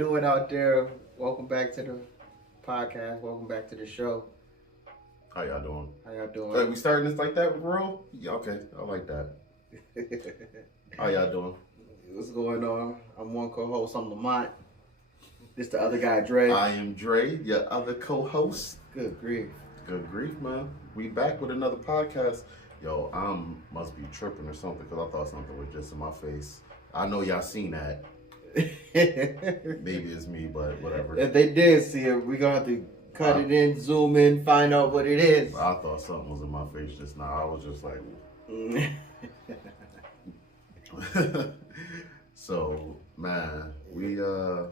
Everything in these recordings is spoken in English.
doing out there? Welcome back to the podcast. Welcome back to the show. How y'all doing? How y'all doing? Hey, we starting this like that, bro? Yeah, okay. I like that. How y'all doing? What's going on? I'm one co-host. I'm Lamont. This the other guy, Dre. I am Dre, your other co-host. Good grief. Good grief, man. We back with another podcast. Yo, must be tripping or something because I thought something was just in my face. I know y'all seen that. Maybe it's me, but whatever. If they did see it, we're going to have to cut it in, zoom in, find out what it is. I thought something was in my face just now. I was just like... So, man, we, I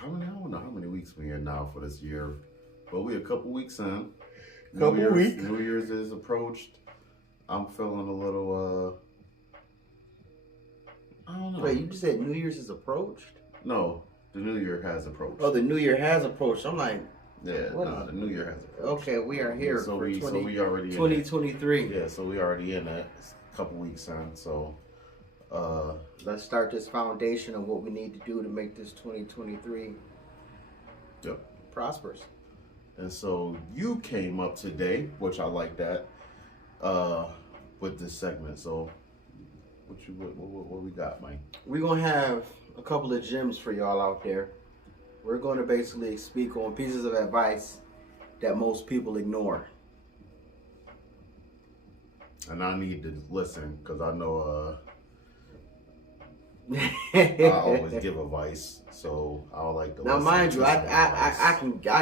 don't know how many weeks we in now for this year, but we a couple weeks in. New Year's is approached. I'm feeling a little, I don't know. Wait, you just said New Year's is approached? No, the New Year has approached. Oh, the New Year has approached. I'm like, yeah, the New Year has approached. Okay, we are here so for we already 2023. Yeah, so we already in that. It's a couple weeks in, so let's start this foundation of what we need to do to make this 2023 prosperous. And so you came up today, which I like that, with this segment. So what we got, Mike? We're gonna have a couple of gems for y'all out there. We're gonna basically speak on pieces of advice that most people ignore. And I need to listen because I know I always give advice, so I would like to. Now, listen mind to you, some I advice.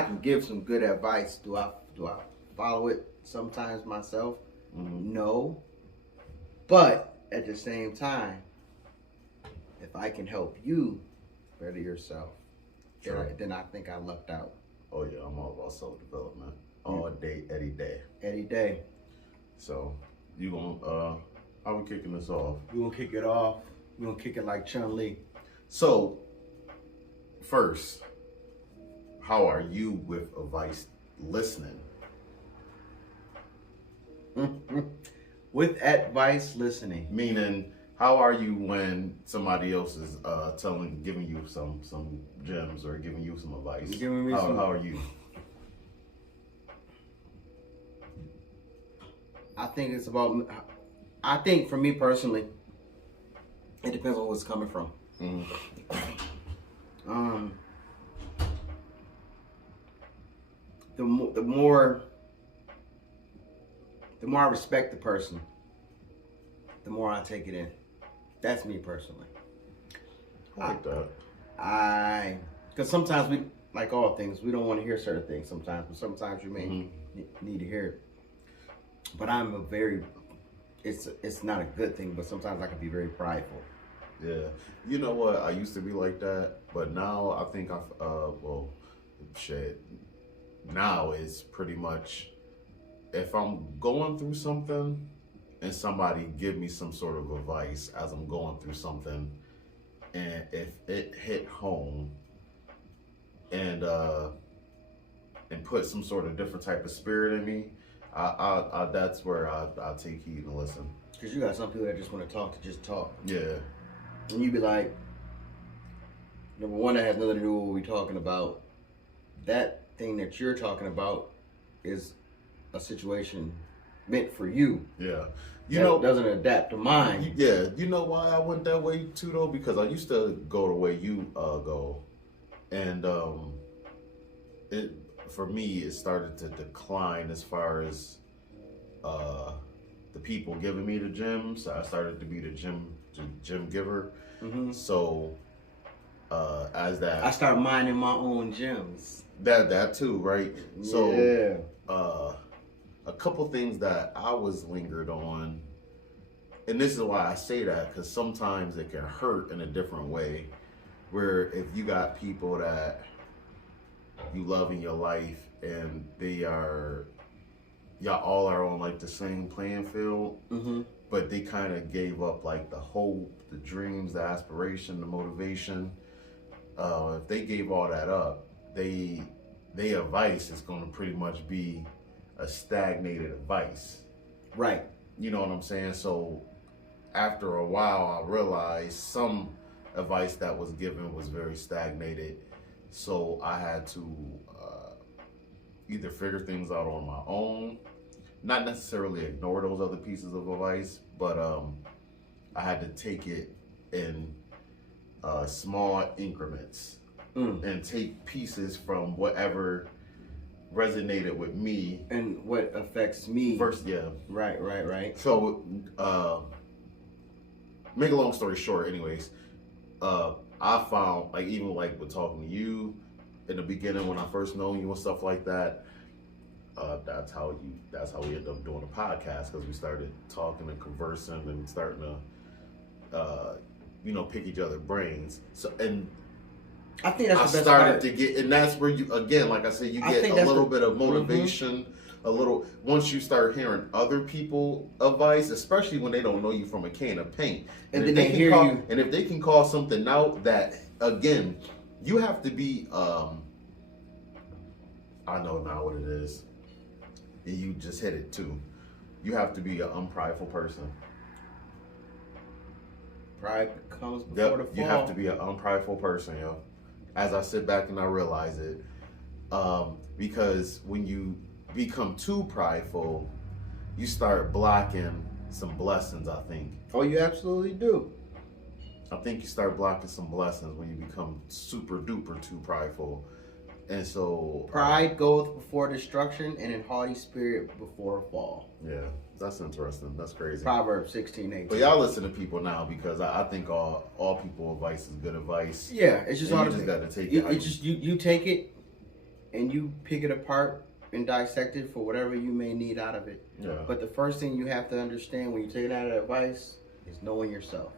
can give some good advice. Do I follow it sometimes myself? Mm-hmm. No, but at the same time, if I can help you better yourself, then I think I lucked out. Oh yeah, I'm all about self-development all day, any day. Any day. So you gonna how we kicking this off? We gonna kick it off. We gonna kick it like Chun-Li. So first, how are you with advice listening? With advice listening. Meaning, how are you when somebody else is giving you some gems or giving you some advice? How are you? I think for me personally, it depends on what's coming from. The more I respect the person, the more I take it in. That's me personally. I like that. Because sometimes we, like all things, we don't want to hear certain things sometimes, but sometimes you may need to hear it. But it's not a good thing, but sometimes I can be very prideful. Yeah. You know what? I used to be like that, but now I think now it's pretty much, if I'm going through something and somebody give me some sort of advice as I'm going through something, and if it hit home and put some sort of different type of spirit in me, I that's where I take heed and listen. Because you got some people that just want to talk to just talk. Yeah. And you be like, number one, that has nothing to do with what we're talking about. That thing that you're talking about is a situation meant for you. Yeah. Doesn't adapt to mine. Yeah. You know why I went that way too, though? Because I used to go the way you go. And for me, it started to decline as far as the people giving me the gems. I started to be the gem giver. Mm-hmm. So as that, I start minding my own gems. That too, right? Yeah. So a couple things that I was lingered on, and this is why I say that, because sometimes it can hurt in a different way. Where if you got people that you love in your life and y'all all are on like the same playing field, but they kind of gave up like the hope, the dreams, the aspiration, the motivation. If they gave all that up, their advice is going to pretty much be a stagnated advice. Right. You know what I'm saying? So after a while, I realized some advice that was given was very stagnated. So I had to either figure things out on my own, not necessarily ignore those other pieces of advice, but I had to take it in small increments and take pieces from whatever resonated with me and what affects me first. Yeah, right. So make a long story short, anyways, I found, like, even like with talking to you in the beginning when I first known you and stuff like that, that's how we ended up doing a podcast, because we started talking and conversing and starting to pick each other's brains. So, and I think that's the best started part. to get, and that's where you, again, like I said, you get a little bit of motivation. A little, once you start hearing other people advice, especially when they don't know you from a can of paint, and then they hear you, and if they can call something out that, again, you have to be, I know now what it is, and you just hit it too. You have to be an unprideful person. Pride comes before the fall. You have to be an unprideful person, yo. As I sit back and I realize it, because when you become too prideful, you start blocking some blessings, I think. Oh, you absolutely do. I think you start blocking some blessings when you become super duper too prideful. And so pride goeth before destruction, and an haughty spirit before a fall. Yeah, that's interesting. That's crazy. Proverbs 16:18. But y'all listen to people now, because I think all people advice is good advice. Yeah, it's just all you just got to take it. It's just you take it and you pick it apart and dissect it for whatever you may need out of it. Yeah. But the first thing you have to understand when you take it out of advice is knowing yourself.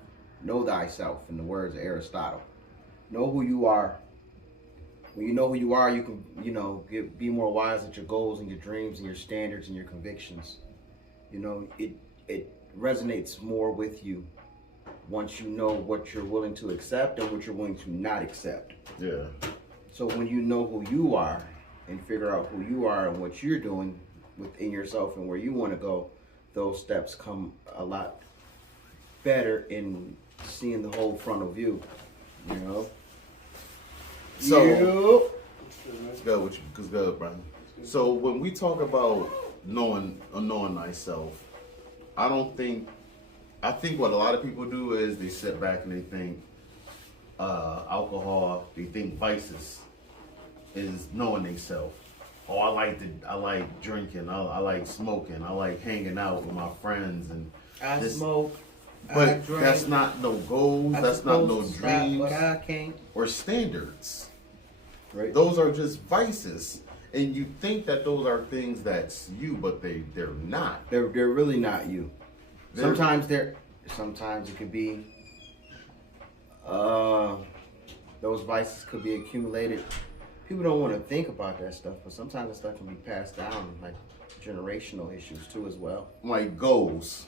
Know thyself, in the words of Aristotle. Know who you are. When you know who you are, you can, be more wise at your goals and your dreams and your standards and your convictions. It resonates more with you once you know what you're willing to accept and what you're willing to not accept. Yeah. So when you know who you are and figure out who you are and what you're doing within yourself and where you want to go, those steps come a lot better in seeing the whole frontal view, So, it's good with you. It's good, Brandon. So when we talk about knowing thyself, I think what a lot of people do is they sit back and they think alcohol, they think vices is knowing themselves. Oh, I like drinking, I like smoking, I like hanging out with my friends, and I smoke. But that's not no goals, that's not no dreams, but I can't. or standards. Right. Those are just vices, and you think that those are things that's you, but they're not. They're really not you. Sometimes it could be. Those vices could be accumulated. People don't want to think about that stuff, but sometimes that stuff can be passed down, like generational issues too, as well. Like goals.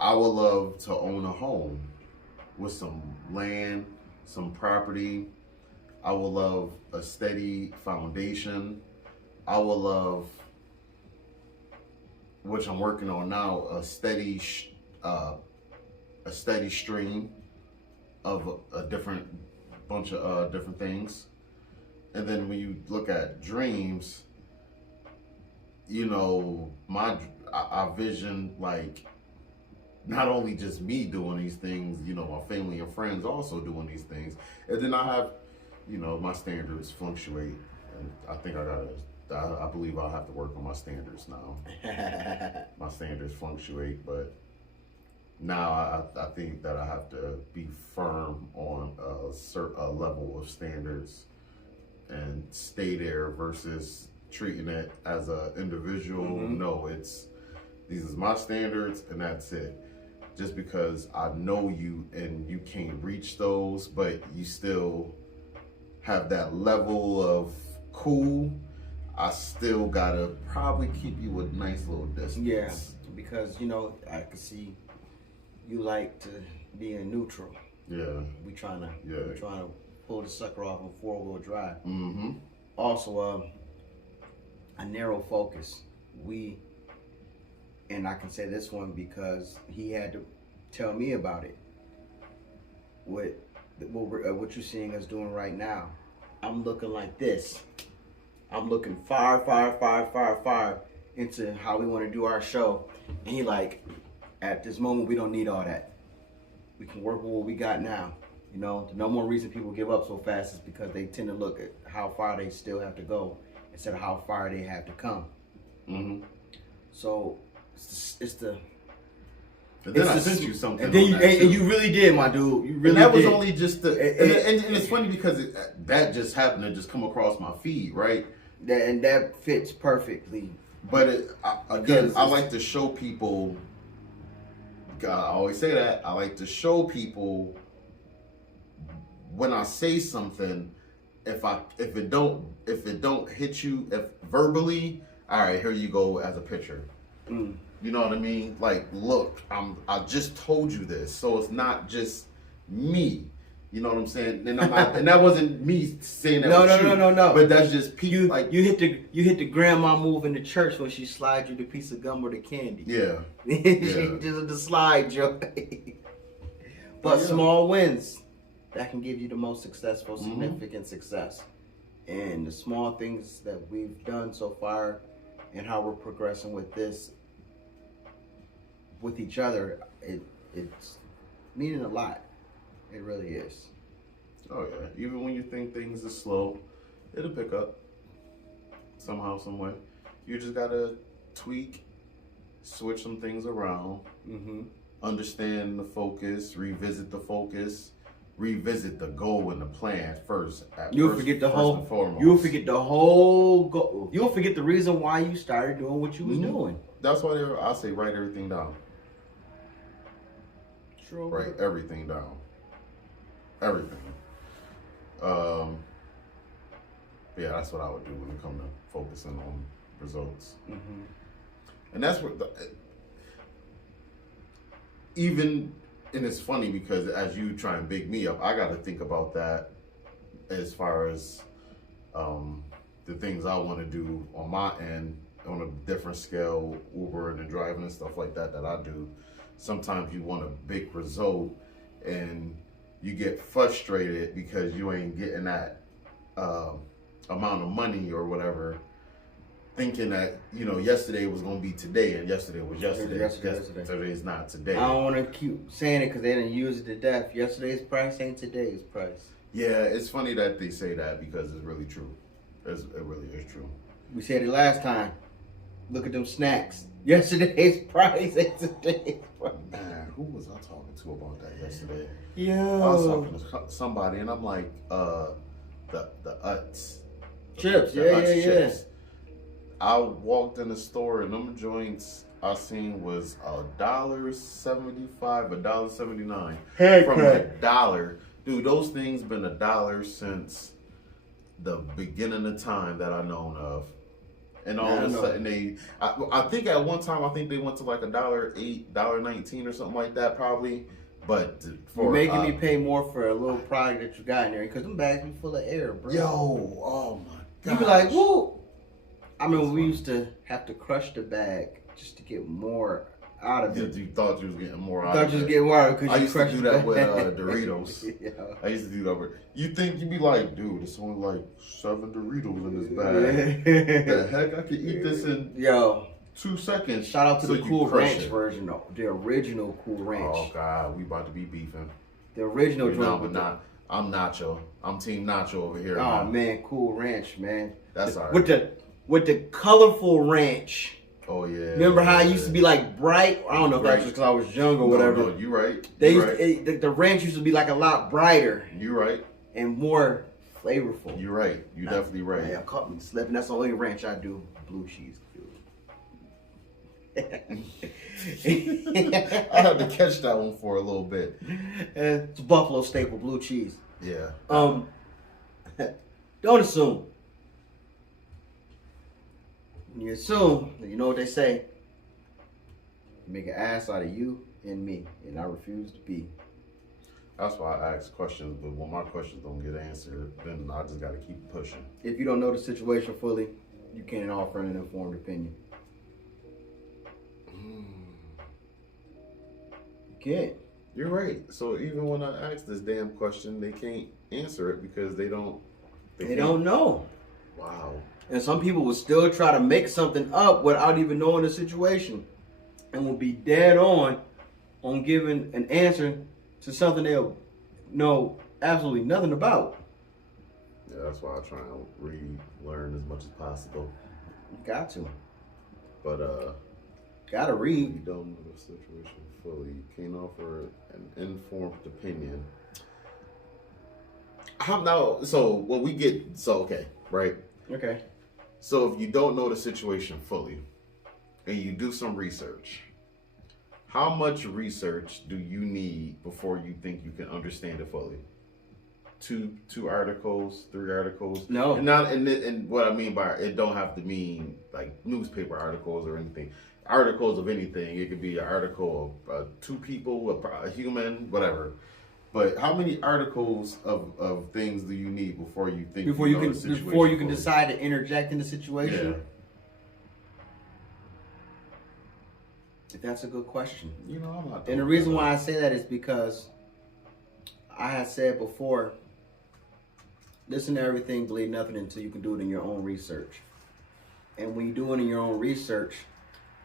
I would love to own a home with some land, some property. I would love a steady foundation. I would love, which I'm working on now, a steady stream of a different bunch of different things. And then when you look at dreams, I vision, like, not only just me doing these things, my family and friends also doing these things. And then I have, my standards fluctuate. And I think I believe I'll have to work on my standards now. My standards fluctuate, but now I think that I have to be firm on a certain level of standards and stay there versus treating it as an individual. Mm-hmm. No, these is my standards and that's it. Just because I know you and you can't reach those, but you still have that level of cool, I still gotta probably keep you a nice little distance. Yeah, because I can see you like to be in neutral. Yeah. We're trying to pull the sucker off on 4-wheel drive. Mm-hmm. Also, a narrow focus. And I can say this one because he had to tell me about it. what you're seeing us doing right now. I'm looking like this. I'm looking far into how we want to do our show. And he like, at this moment, we don't need all that. We can work with what we got now. You know, the no more reason people give up so fast is because they tend to look at how far they still have to go instead of how far they have to come. Mm-hmm. So it's the. And then I sent you something. And then you really did, my dude. You really and that did. was only just and it's funny because that just happened to just come across my feed, right? And that fits perfectly. But I like to show people. God, I always say that I like to show people when I say something. If it don't hit you verbally, all right, here you go as a picture. Mm. You know what I mean? Like, look, I just told you this, so it's not just me. You know what I'm saying? And and that wasn't me saying that. No. But that's just people. You hit the grandma move in the church when she slides you the piece of gum or the candy. Yeah. Just the slide joke. But small wins that can give you the most successful, significant success. And the small things that we've done so far, and how we're progressing with this, with each other, it's meaning a lot. It really is. Oh yeah. Even when you think things are slow, it'll pick up somehow, some way. You just gotta tweak, switch some things around, understand the focus, revisit the goal and the plan first. You'll forget the whole goal. You'll forget the reason why you started doing what you was doing. That's why I say write everything down. True. Write everything down. Everything. Yeah, that's what I would do when it comes to focusing on results. And that's what and it's funny because as you try and big me up, I got to think about that as far as the things I want to do on my end on a different scale, Uber and driving and stuff like that I do. Sometimes you want a big result and you get frustrated because you ain't getting that amount of money or whatever, thinking that, yesterday was going to be today and yesterday was yesterday. Today's not today. I don't want to keep saying it because they didn't use it to death. Yesterday's price ain't today's price. Yeah, it's funny that they say that because it's really true. It really is true. We said it last time. Look at them snacks. Yesterday's price ain't today's price. Man, who was I talking to about that yesterday? Yo. I was talking to somebody and I'm like, the Utz. Chips, the yeah. Chips. I walked in the store and them joints I seen was $1.75, $1.79. From $1. Dude, those things been $1 since the beginning of time that I known of. And all of a sudden I think at one time they went to like $1.08, $1.19 or something like that probably. But you're making me pay more for a little product that you got in there because them bags be full of air, bro. Yo, oh my god. You be like, woo. I mean, we used to have to crush the bag just to get more out of it. You thought you was getting more out of it. Thought you was getting more out of it. I used to do that with Doritos. Yeah. I used to do that with. You think you'd be like, dude, it's only like 7 Doritos in this bag. The heck, I could eat this in 2 seconds. Shout out to the Cool Ranch version, though. The original Cool Ranch. Oh God, we about to be beefing. The original joint. I'm Nacho. I'm Team Nacho over here. Oh man, Cool Ranch, man. That's all right. With the colorful ranch. Oh yeah. Remember how it used to be like bright? I don't know if that's just because I was young or whatever. No, you right. The ranch used to be like a lot brighter. You right. And more flavorful. You're right. You're definitely right. Yeah, caught me slipping. That's the only ranch I do. Blue cheese. I had to catch that one for a little bit. It's a Buffalo staple, blue cheese. Yeah. Don't assume. When you assume, you know what they say. Make an ass out of you and me, and I refuse to be. That's why I ask questions, but when my questions don't get answered, then I just got to keep pushing. If you don't know the situation fully, you can't offer an informed opinion. You can't. You're right. So even when I ask this damn question, they can't answer it because they don't. They don't know. Wow. And some people will still try to make something up without even knowing the situation, and will be dead on giving an answer to something they'll know absolutely nothing about. Yeah, that's why I try and read, learn as much as possible. You got to. But Gotta read. you don't know the situation fully. You can't offer an informed opinion. How now? So when we get okay, right? Okay. So if you don't know the situation fully, and you do some research, how much research do you need before you think you can understand it fully? Two articles, 3 articles. No. And what I mean by it don't have to mean like newspaper articles or anything. Articles of anything. It could be an article of 2 people, a human, whatever. But how many articles of things do you need before you think Before you know can the situation before you can fully? decide to interject in the situation? Yeah. That's a good question. You know, I'm not. And the reason why I say that is because I had said before, listen to everything, believe nothing until you can do it in your own research. And when you do it in your own research,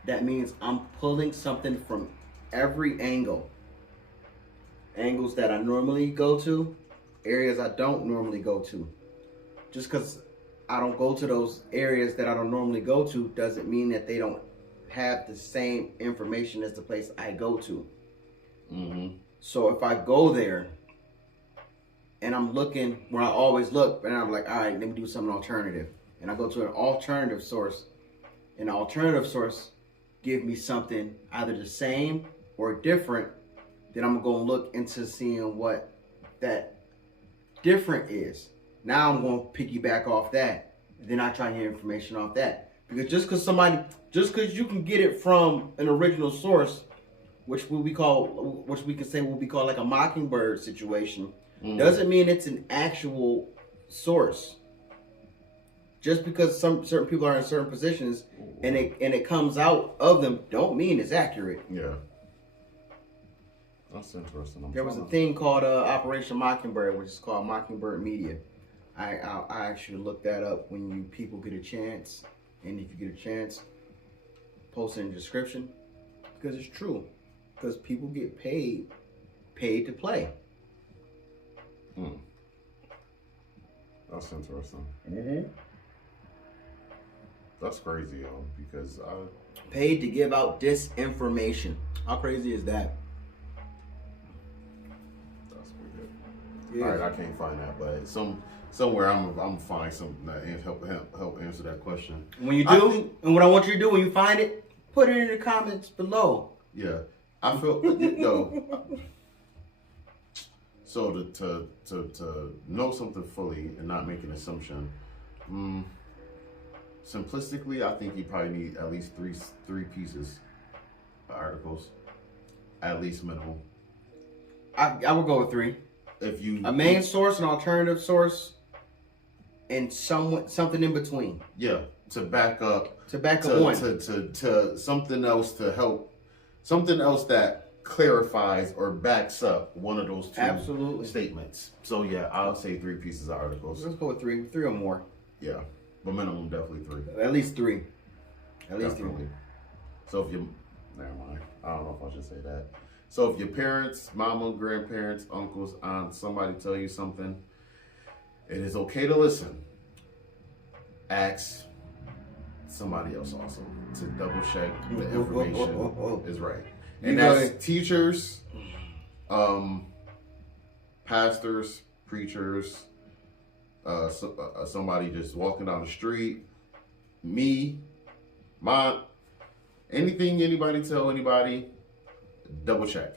that means I'm pulling something from every angle. Angles that I normally go to, areas I don't normally go to. Just because I don't go to those areas that I don't normally go to doesn't mean that they don't have the same information as the place I go to. Mm-hmm. So if I go there and I'm looking where I always look, and I'm like, all right, let me do something alternative. And I go to an alternative source, and the alternative source give me something either the same or different, then I'm going to look into seeing what that different is. Now I'm going to piggyback off that. Then I try to get information off that. Because just because you can get it from an original source, which we can say will be called like a mockingbird situation, doesn't mean it's an actual source. Just because certain people are in certain positions and it comes out of them, don't mean it's accurate. Yeah. That's interesting. There was a thing called Operation Mockingbird, which is called Mockingbird Media. I actually looked that up when you people get a chance, and if you get a chance, post it in the description because it's true. Because people get paid to play. That's interesting. Mm-hmm. That's crazy, yo. Because paid to give out disinformation. How crazy is that? All right, I can't find that, but somewhere I'm find something that help answer that question. When you do, and what I want you to do when you find it, put it in the comments below. Yeah, I feel yo. So to know something fully and not make an assumption, simplistically, I think you probably need at least three pieces of articles, at least minimum. I would go with 3. If you a main source, an alternative source, and something in between. Yeah, to back up one. To something else to help, something else that clarifies or backs up one of those 2 statements. So yeah, I'll say 3 pieces of articles. Let's go with 3 or more. Yeah, but minimum definitely 3. At least 3. At least definitely. 3. So if you, never mind. I don't know if I should say that. So if your parents, mama, grandparents, uncles, aunts, somebody tell you something, it is okay to listen. Ask somebody else also to double check the information is right. And that's teachers, pastors, preachers, somebody just walking down the street, me, anything anybody tell anybody, double check.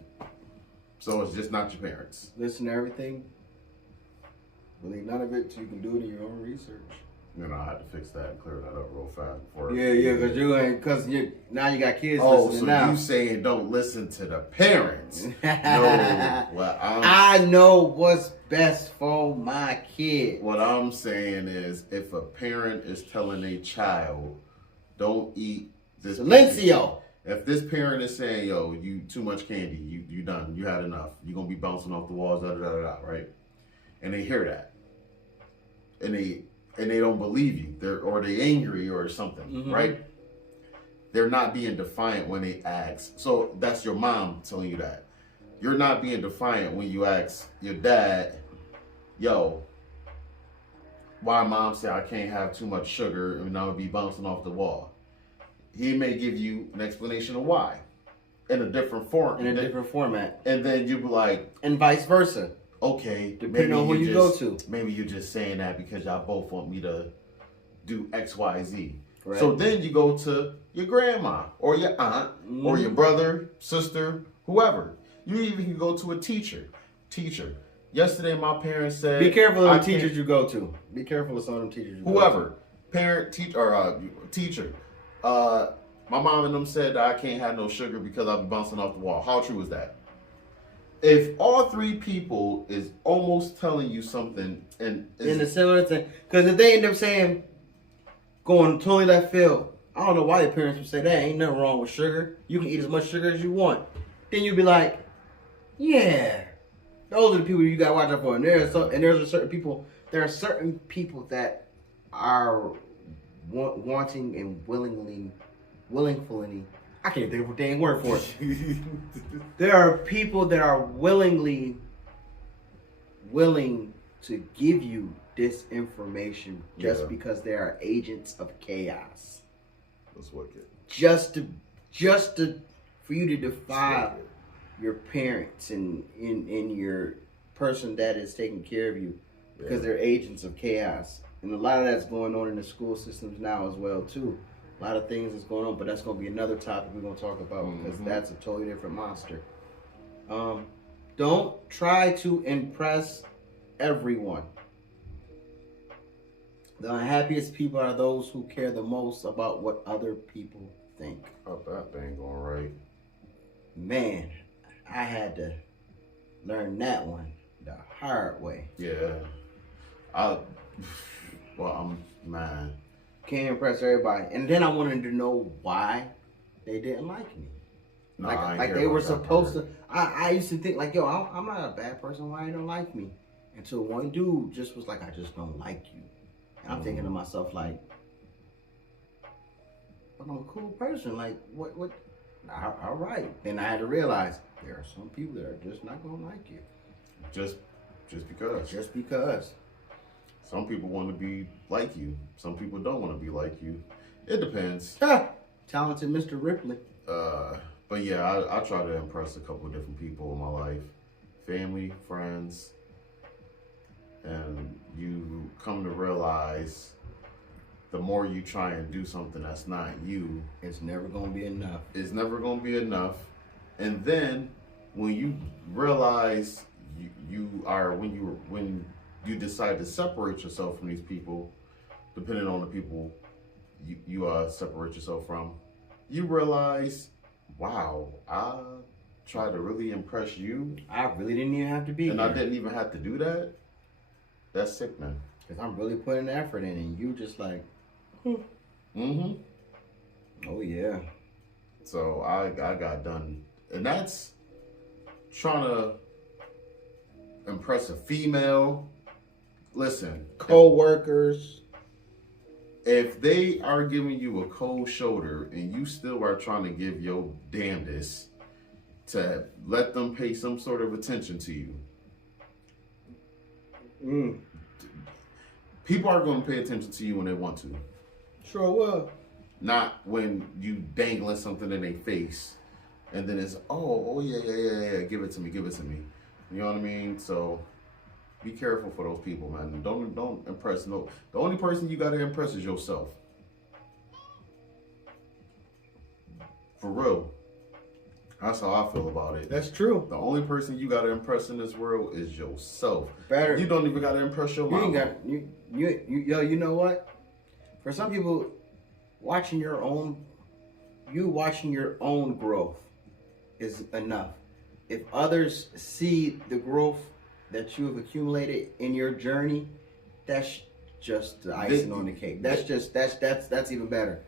So it's just not your parents. Listen to everything. Believe none of it, so you can do it in your own research. You know, I had to fix that and clear that up real fast before. Because now you got kids. Oh, listening so now. you saying don't listen to the parents? No, I know what's best for my kid. What I'm saying is, if a parent is telling a child, don't eat this. Silencio. If this parent is saying, "Yo, you too much candy, you done, you had enough, you're gonna be bouncing off the walls," da da da da, right? And they hear that, and they don't believe you, or they angry or something, right? They're not being defiant when they ask. So that's your mom telling you that. You're not being defiant when you ask your dad, "Yo, why mom said I can't have too much sugar and I would be bouncing off the wall." He may give you an explanation of why in a different form. In a different format. And then you be like, and vice versa. Okay. Depending on who you go to. Maybe you're just saying that because y'all both want me to do X, Y, Z. Right. So then you go to your grandma or your aunt or your brother, sister, whoever. You even can go to a teacher. Yesterday my parents said, be careful of the teachers you go to. Be careful of some of them teachers you go to. Whoever. Parent, teacher, or teacher. My mom and them said that I can't have no sugar because I'll be bouncing off the wall. How true is that? If all three people is almost telling you something and in a similar thing, because if they end up saying going totally left field, I don't know why your parents would say that. Ain't nothing wrong with sugar. You can eat as much sugar as you want. Then you'd be like, yeah, those are the people you got to watch out for. And there are certain people that are wanting and willingly, I can't think of a dang word for it. There are people that are willing to give you this information just because they are agents of chaos. That's wicked. Just to for you to defy your parents and your person that is taking care of you because they're agents of chaos. And a lot of that's going on in the school systems now as well too. A lot of things is going on, but that's going to be another topic we're going to talk about because that's a totally different monster. Don't try to impress everyone. The unhappiest people are those who care the most about what other people think. How that thing going right? Man, I had to learn that one the hard way. Yeah. I'm mad. Can't impress everybody. And then I wanted to know why they didn't like me. No, like they were supposed to. I used to think like, yo, I'm not a bad person. Why you don't like me? Until one dude just was like, I just don't like you. And I'm thinking to myself like, but I'm a cool person. Like, what? All right. Then I had to realize there are some people that are just not gonna like you. Just because. Just because. Some people want to be like you. Some people don't want to be like you. It depends. Talented Mr. Ripley. But yeah, I try to impress a couple of different people in my life. Family, friends. And you come to realize the more you try and do something that's not you, it's never going to be enough. It's never going to be enough. And then when you realize when you decide to separate yourself from these people, depending on the people you separate yourself from, you realize, wow, I tried to really impress you. I really didn't even have to be and here. I didn't even have to do that. That's sick, man. Because I'm really putting effort in, and you just like, oh yeah. So I got done, and that's trying to impress a female. Listen, co-workers. If they are giving you a cold shoulder and you still are trying to give your damnedest to let them pay some sort of attention to you, people are going to pay attention to you when they want to. Sure will. Not when you dangling something in their face and then it's, oh yeah, give it to me. You know what I mean? So be careful for those people, man. Don't impress the only person you gotta impress is yourself. For real. That's how I feel about it. That's true. The only person you gotta impress in this world is yourself. Better. You don't even gotta impress your mom. You know what? For some people, watching your own growth is enough. If others see the growth that you have accumulated in your journey, that's just the icing on the cake. That's even better.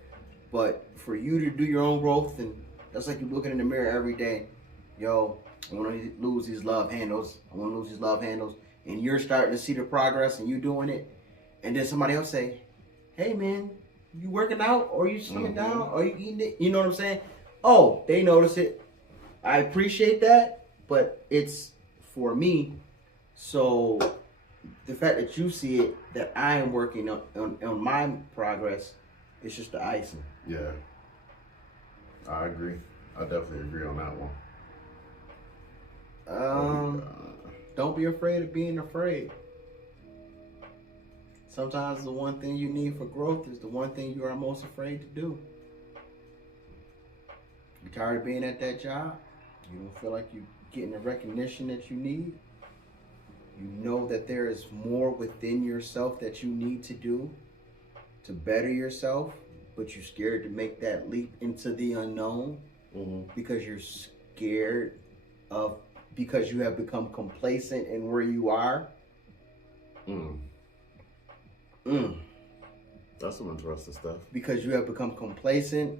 But for you to do your own growth, and That's like you looking in the mirror every day. Yo, I want to lose these love handles. I want to lose these love handles. And you're starting to see the progress and you doing it. And then somebody else say, hey, man, you working out? Or you slimming down? Or you eating it? You know what I'm saying? Oh, they notice it. I appreciate that. But it's for me. So the fact that you see it, that I am working on my progress, it's just the icing. Yeah. I agree. I definitely agree on that one. Don't be afraid of being afraid. Sometimes the one thing you need for growth is the one thing you are most afraid to do. You're tired of being at that job. You don't feel like you're getting the recognition that you need. You know that there is more within yourself that you need to do to better yourself, but you're scared to make that leap into the unknown because you're scared of, because you have become complacent in where you are. That's some interesting stuff. Because you have become complacent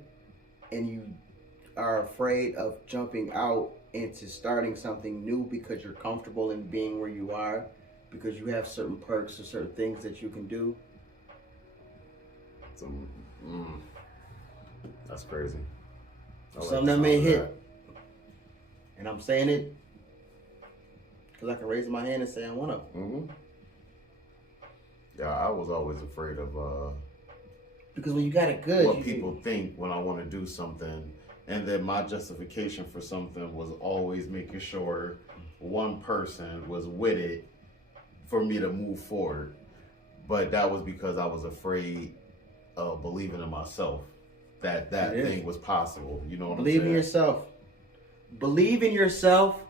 and you are afraid of jumping out into starting something new because you're comfortable in being where you are, because you have certain perks or certain things that you can do. That's crazy. Something that may hit. And I'm saying it because I can raise my hand and say I want to. Yeah, I was always afraid of because when you got it good, what people think when I want to do something, and then my justification for something was always making sure one person was with it for me to move forward. But that was because I was afraid of believing in myself that thing was possible. You know what I'm saying? Believe in yourself. Believe in yourself.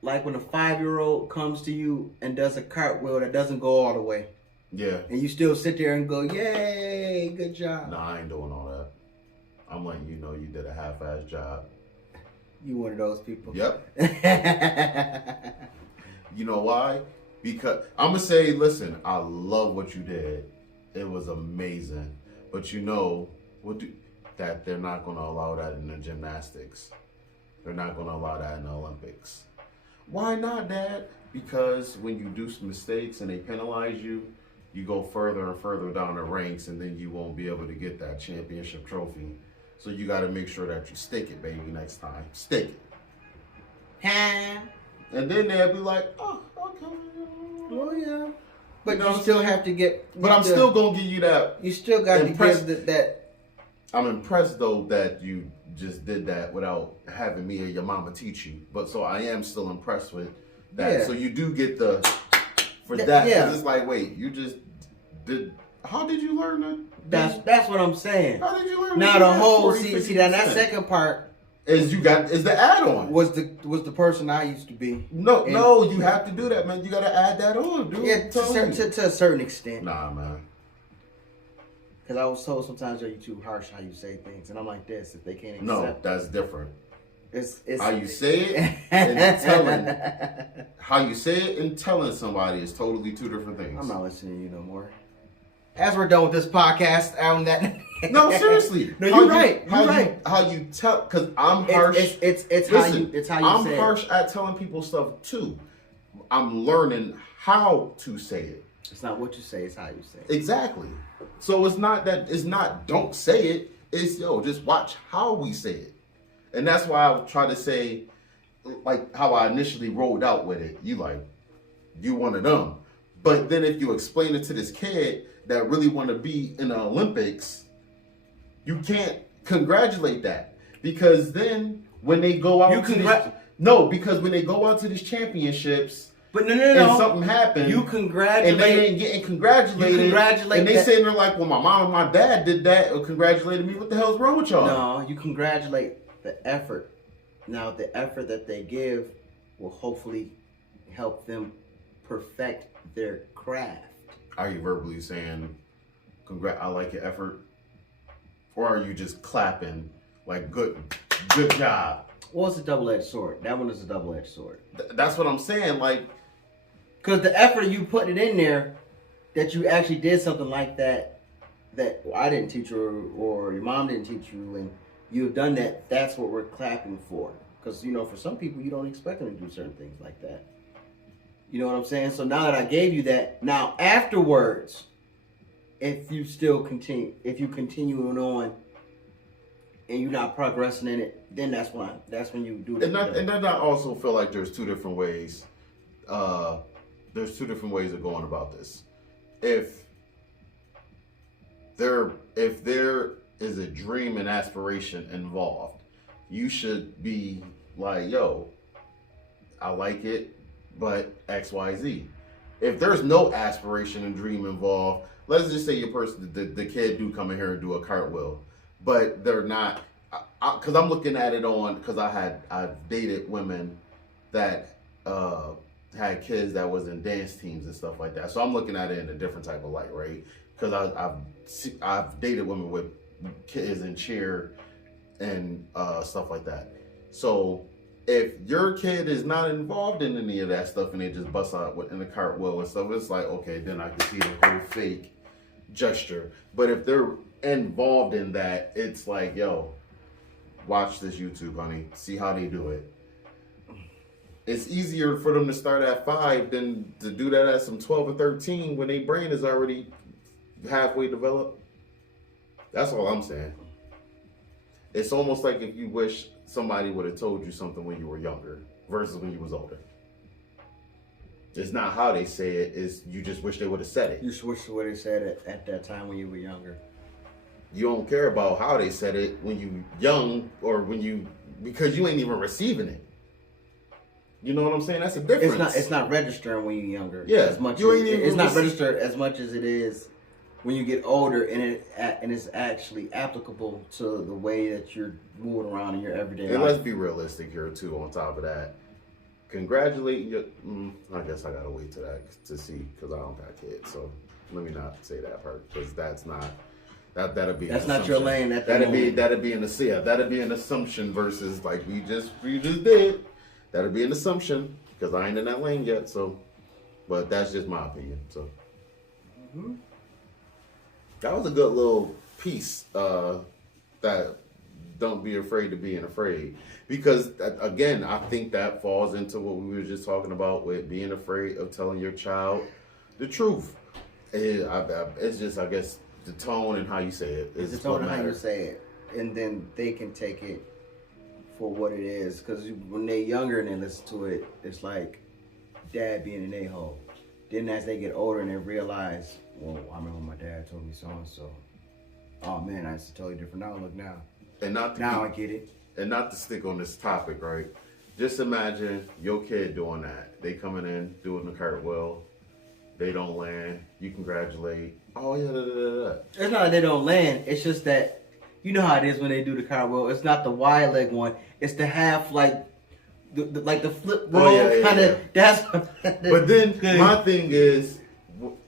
Like when a 5-year-old comes to you and does a cartwheel that doesn't go all the way. Yeah. And you still sit there and go, yay, good job. Nah, I ain't doing all that. I'm letting you know you did a half-ass job. You one of those people. Yep. You know why? Because I'm going to say, listen, I love what you did. It was amazing. But you know that they're not going to allow that in the gymnastics. They're not going to allow that in the Olympics. Why not, Dad? Because when you do some mistakes and they penalize you, you go further and further down the ranks, and then you won't be able to get that championship trophy. So you got to make sure that you stick it, baby, next time. Stick it. And then they'll be like, oh, okay. Oh, yeah. But you know you still have to get... But I'm still going to give you that. You still got to give that... I'm impressed, though, that you just did that without having me or your mama teach you. But so I am still impressed with that. Yeah. So you do get the... For that, yeah. It's like, wait, you just did... How did you learn that? That's what I'm saying. How did you learn now the whole... See, that second part... Is the add-on. Was the person I used to be. No, you have to do that, man. You got to add that on, dude. Yeah, to a certain extent. Nah, man. Because I was told sometimes you're too harsh how you say things. And I'm like this, if they can't accept... No, that's different. It's how you say it and telling... How you say it and telling somebody is totally two different things. I'm not listening to you no more. As we're done with this podcast, No, seriously. No, you're right. You're right. How you tell? Because I'm harsh. It's how you say I'm harsh at telling people stuff too. I'm learning how to say it. It's not what you say; it's how you say it. Exactly. So it's not don't say it. It's just watch how we say it. And that's why I try to say, like how I initially rolled out with it. You one of them. But then if you explain it to this kid that really want to be in the Olympics, you can't congratulate that, because then when they go out because when they go out to these championships, but no, and something happens, you congratulate, and they ain't getting congratulated, and they saying they're like, well, my mom and my dad did that or congratulated me. What the hell's wrong with y'all? No, you congratulate the effort. Now the effort that they give will hopefully help them perfect their craft. Are you verbally saying, I like your effort? Or are you just clapping, like, good job? Well, it's a double-edged sword. That one is a double-edged sword. That's what I'm saying, like... Because the effort you put it in there, that you actually did something like that I didn't teach you, or your mom didn't teach you, and you've done that, that's what we're clapping for. Because, for some people, you don't expect them to do certain things like that. You know what I'm saying? So now that I gave you that, now afterwards, if you continue on and you're not progressing in it, then that's when you do it. And then I also feel like there's two different ways. There's two different ways of going about this. If there is a dream and aspiration involved, you should be like, yo, I like it, but XYZ. If there's no aspiration and dream involved, let's just say the kid do come in here and do a cartwheel, but they're not, because I'm looking at it because I've dated women that had kids that was in dance teams and stuff like that. So I'm looking at it in a different type of light, right? Because I've dated women with kids in cheer and stuff like that. So if your kid is not involved in any of that stuff and they just bust out in the cartwheel and stuff, it's like, okay, then I can see the whole fake gesture. But if they're involved in that, it's like, yo, watch this YouTube, honey. See how they do it. It's easier for them to start at 5 than to do that at some 12 or 13 when their brain is already halfway developed. That's all I'm saying. It's almost like if you wish somebody would have told you something when you were younger versus when you was older. It's not how they say it, it's you just wish they would have said it. You just wish they would have said it at that time when you were younger. You don't care about how they said it when you young or because you ain't even receiving it. You know what I'm saying? That's a difference. It's not registering when you're younger. Yeah, as much. It's not registered as much as it is when you get older, and it's actually applicable to the way that you're moving around in your everyday life. And let's be realistic here too. On top of that, congratulating your. I guess I gotta wait till that to see because I don't got kids. So let me not say that part because that's not. That'll be. That's not your lane. That'd be an assumption versus like we just did. That'll be an assumption because I ain't in that lane yet. So, but that's just my opinion. So, that was a good little piece. That don't be afraid to being afraid because again, I think that falls into what we were just talking about with being afraid of telling your child the truth. It's just I guess the tone and how you say it. It's the tone and how you say it, and then they can take it for what it is. Because when they're younger and they listen to it, it's like dad being an a-hole. Then as they get older and they realize, well, I remember my dad told me so and so. Oh man, it's a totally different outlook now. And I get it. And not to stick on this topic, right? Just imagine your kid doing that. They coming in doing the cartwheel. They don't land. You congratulate. Oh yeah, da, da, da, da. It's not that they don't land. It's just that you know how it is when they do the cartwheel. It's not the wide leg one. It's the half like the flip roll kind of. That's. But then my thing is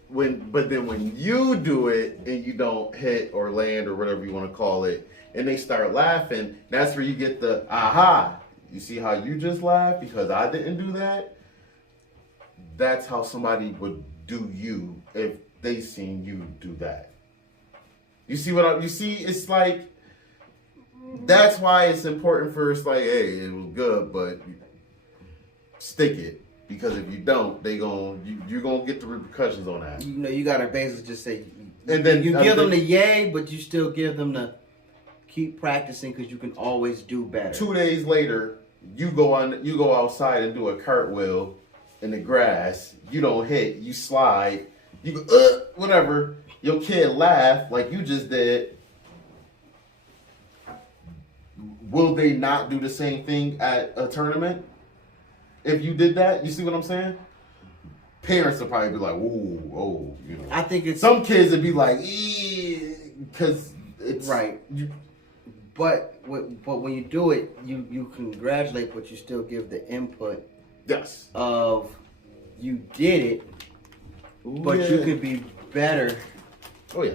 when you do it and you don't hit or land or whatever you want to call it, and they start laughing, that's where you get the aha. You see how you just laughed because I didn't do that? That's how somebody would do you if they seen you do that. You see you see, it's like, that's why it's important for us, like, hey, it was good, but stick it. Because if you don't, you're gonna get the repercussions on that. You gotta basically just say, and then you give them the yay, but you still give them the keep practicing because you can always do better. 2 days later, you go outside and do a cartwheel in the grass. You don't hit, you slide, you go whatever. Your kid laugh like you just did. Will they not do the same thing at a tournament? If you did that, you see what I'm saying? Parents will probably be like, "Ooh, oh, you know." I think it's some kids would be like, because it's right. But when you do it, you congratulate, but you still give the input. Yes. Of you did it, but you could be better.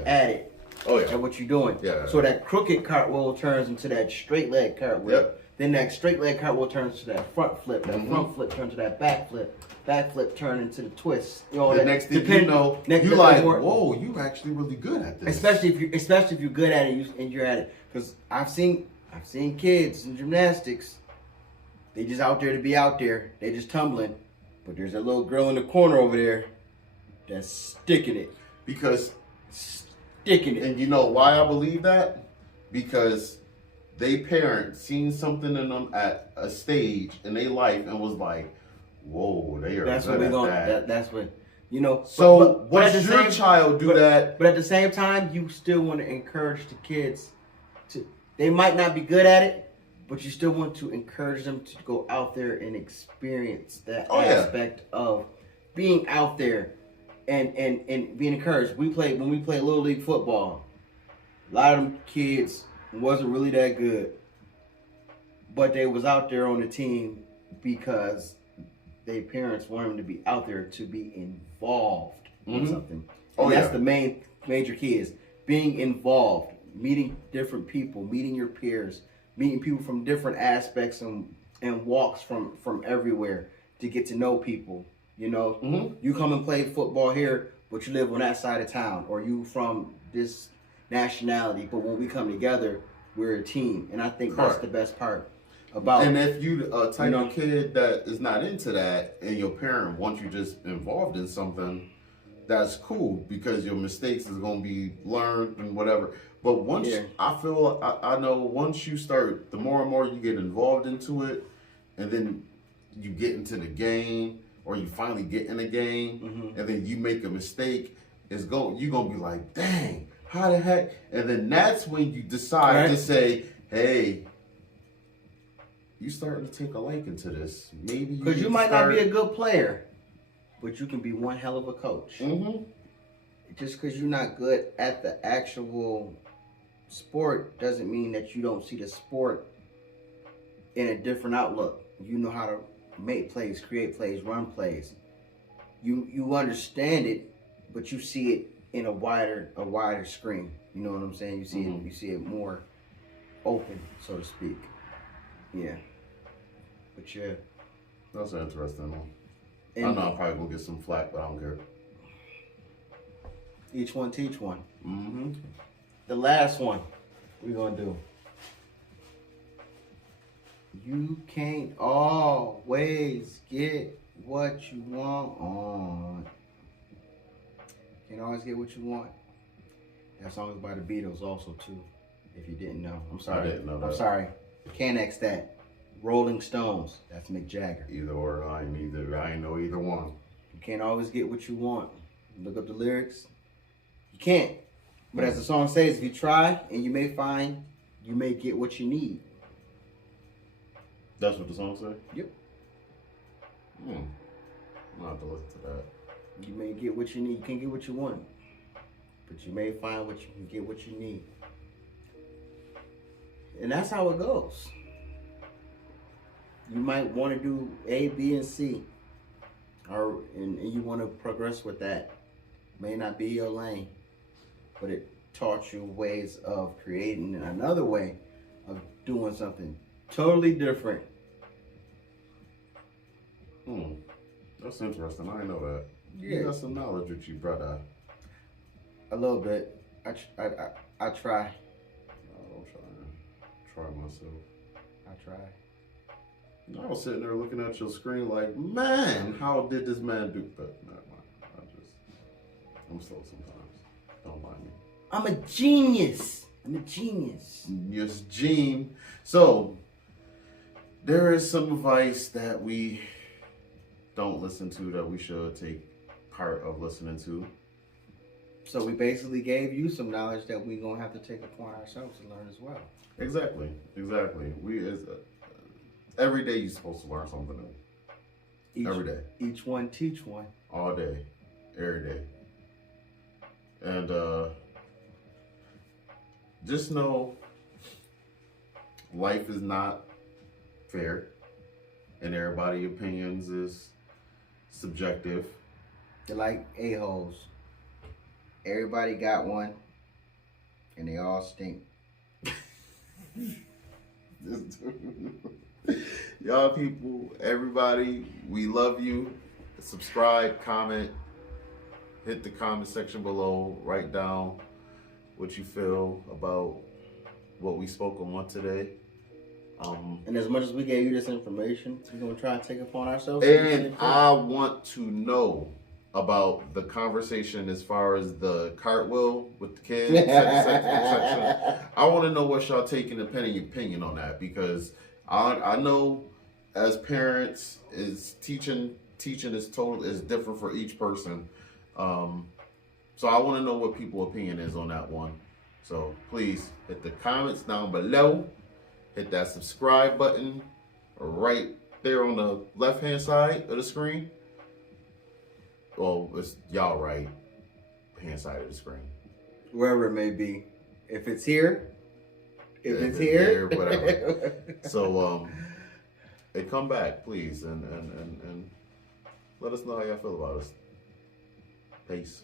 At it. At what you're doing. Yeah. So that crooked cartwheel turns into that straight leg cartwheel. Yep. Then that straight leg cartwheel turns to that front flip. That front flip turns to that back flip. Back flip turns into the twist. You know, the next thing you know, you're like, whoa, you're actually really good at this. Especially if you're good at it and you're at it. Because I've seen I've seen kids in gymnastics. They just out there to be out there. They just tumbling. But there's a little girl in the corner over there that's sticking it. Because, Sticking it. and you know why I believe that? Because they parent seen something in them at a stage in their life and was like, whoa, they are That's good what we're at going. that. That's what, you know. So but once at the your same- child do that, But at the same time, you still want to encourage the kids to. They might not be good at it, but you still want to encourage them to go out there and experience that aspect of being out there and being encouraged. When we played Little League football, a lot of them kids wasn't really that good, but they was out there on the team because their parents wanted them to be out there to be involved in something. And that's the major key is being involved, meeting different people, meeting your peers, meeting people from different aspects and walks from everywhere to get to know people. You know, you come and play football here, but you live on that side of town, or you from this nationality. But when we come together, we're a team, and I think that's the best part about. And if you a type of kid that is not into that, and your parent wants you just involved in something, that's cool because your mistakes is gonna be learned and whatever. But once I know once you start, the more and more you get involved into it, and then you get into the game, or you finally get in a game, and then you make a mistake, you're gonna be like, dang, how the heck? And then that's when you decide to say, hey, you starting to take a liking to this. Maybe because you might not be a good player, but you can be one hell of a coach. Just because you're not good at the actual sport doesn't mean that you don't see the sport in a different outlook. You know how to make plays, create plays, run plays. You understand it, but you see it in a wider screen. You know what I'm saying? You see it more open, so to speak. Yeah. But yeah. That's an interesting one. I know I'm probably gonna get some flack, but I don't care. Each one teach one. The last one we're gonna do. You can't always get what you want. Can't always get what you want. That song is by the Beatles also too. If you didn't know. I'm sorry. I didn't know that. I'm sorry. Can't X that. Rolling Stones. That's Mick Jagger. Either or, I ain't know either one. You can't always get what you want. Look up the lyrics. You can't. But as the song says, if you try and you may find, you may get what you need. That's what the song says? Yep. I'm gonna have to listen to that. You may get what you need. You can't get what you want. But you may find what you can get what you need. And that's how it goes. You might want to do A, B, and C. And you want to progress with that. May not be your lane. But it taught you ways of creating another way of doing something totally different. That's interesting. I didn't know that. Yeah. You got some knowledge with you, brother. A little bit. I try. I'll try myself. I try. I was sitting there looking at your screen like, man, how did this man do that? Never mind. I'm slow sometimes. Don't mind me. I'm a genius. Yes, Gene. So, there is some advice that we don't listen to that we should take part of listening to. So we basically gave you some knowledge that we're going to have to take upon ourselves to learn as well. Exactly. Every day you're supposed to learn something new. Every day. Each one teach one. All day. Every day. And just know life is not fair, and everybody's opinions is subjective. They're like a-holes. Everybody got one, and they all stink. Y'all people, everybody, we love you. Subscribe, comment, hit the comment section below, write down what you feel about what we spoke on today. And as much as we gave you this information, we're gonna try and take it upon ourselves. And I want to know about the conversation as far as the cartwheel with the kids. I want to know what y'all taking the opinion on that, because I know as parents is teaching is different for each person. So I want to know what people's opinion is on that one. So please hit the comments down below. Hit that subscribe button right there on the left-hand side of the screen. Well, it's y'all right hand side of the screen. Wherever it may be. If it's here, if it's here, whatever. So hey, come back, please, and let us know how y'all feel about us. Peace.